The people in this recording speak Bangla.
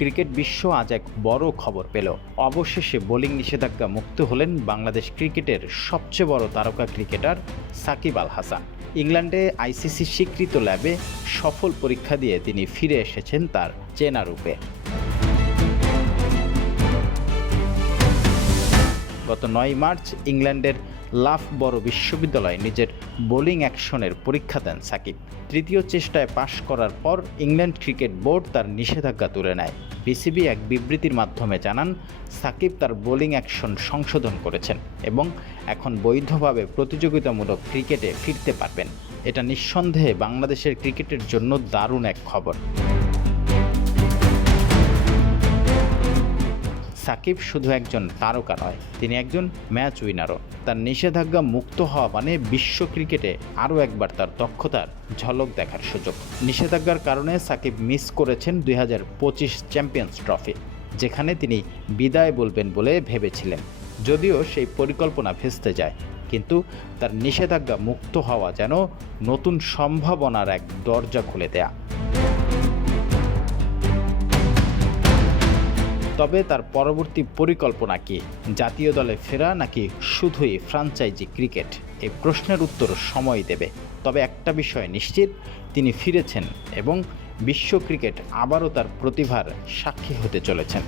ক্রিকেট বিশ্ব আজ এক বড় খবর পেল। অবশেষে বোলিং নিষেধাজ্ঞা মুক্ত হলেন বাংলাদেশ ক্রিকেটের সবচেয়ে বড় তারকা ক্রিকেটার সাকিব আল হাসান। ইংল্যান্ডে আইসিসি স্বীকৃত ল্যাবে সফল পরীক্ষা দিয়ে তিনি ফিরে এসেছেন তার চেনা রূপে। গত 9 মার্চ ইংল্যান্ডের লাফবরো বিশ্ববিদ্যালয়ে নিজের বোলিং অ্যাকশনের পরীক্ষা দেন সাকিব। তৃতীয় চেষ্টায় পাশ করার পর ইংল্যান্ড ক্রিকেট বোর্ড তার নিষেধাজ্ঞা তুলে নেয়। বিসিবি এক বিবৃতির মাধ্যমে জানান, সাকিব তার বোলিং অ্যাকশন সংশোধন করেছেন এবং এখন বৈধভাবে প্রতিযোগিতামূলক ক্রিকেটে ফিরতে পারবেন। এটা নিঃসন্দেহে বাংলাদেশের ক্রিকেটের জন্য দারুণ এক খবর। সাকিব শুধু একজন তারকা নয়, তিনি একজন ম্যাচ উইনারও। তার নিষেধাজ্ঞা মুক্ত হওয়া মানে বিশ্ব ক্রিকেটে আরও একবার তার দক্ষতার ঝলক দেখার সুযোগ। নিষেধাজ্ঞার কারণে সাকিব মিস করেছেন 2025 চ্যাম্পিয়ন্স ট্রফি, যেখানে তিনি বিদায় বলবেন বলে ভেবেছিলেন। যদিও সেই পরিকল্পনা ভেস্তে যায়, কিন্তু তার নিষেধাজ্ঞা মুক্ত হওয়া যেন নতুন সম্ভাবনার এক দরজা খুলে দেয়া। তবে তার পরবর্তী পরিকল্পনা কি? জাতীয় দলে ফেরা নাকি শুধুই ফ্র্যাঞ্চাইজি ক্রিকেট? এই প্রশ্নের উত্তর সময় দেবে। তবে একটা বিষয় নিশ্চিত, তিনি ফিরেছেন এবং বিশ্ব ক্রিকেট আবারও তার প্রতিভার সাক্ষী হতে চলেছেন।